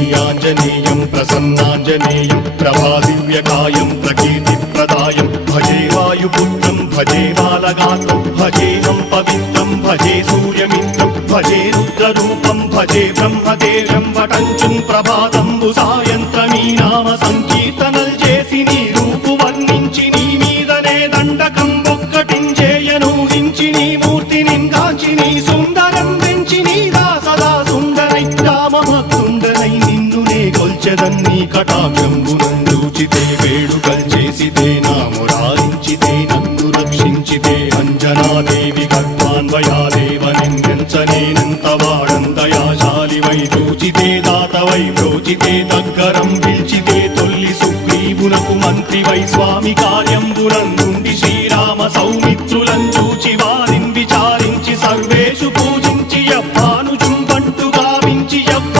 श्रीयाञ्जनेयं प्रसन्नाञ्जनेयं प्रभादिव्यकायं प्रकीर्तिप्रदायं भजे वायुपुत्रं भजे बालगात्रं भजेहं पवित्रं भजे सूर्यमित्रं भजे रुद्ररूपं भजे ब्रह्मदेवं वटञ्चुं ప్రభాతంబు సాయంత్రమీ నామ సంకీర్తనల్ చేసి నీ రూపు వర్ణించి నీ మీదనే దండకం ఒక్కటించేయను హించి నీ మూర్తిని గాంచి నీ సుందరం పెంచి నీ దాసదా సుందరై రామభక్తుండనై నిన్నునే కొల్చెదన్నీ కటాక్షంబునందూచితే వేడుకల్ చేసితే నామురారించితే నన్ను రక్షించితే అంజనాదేవి గర్భాన్వయాదేవ నిందించనేనంత వాడంతయాశాలివై చూచితే దాతవై బ్రోచితే దగ్గరం పిలిచితే తొల్లి సుగ్రీవునకు మంత్రివై స్వామి కార్యంబునందు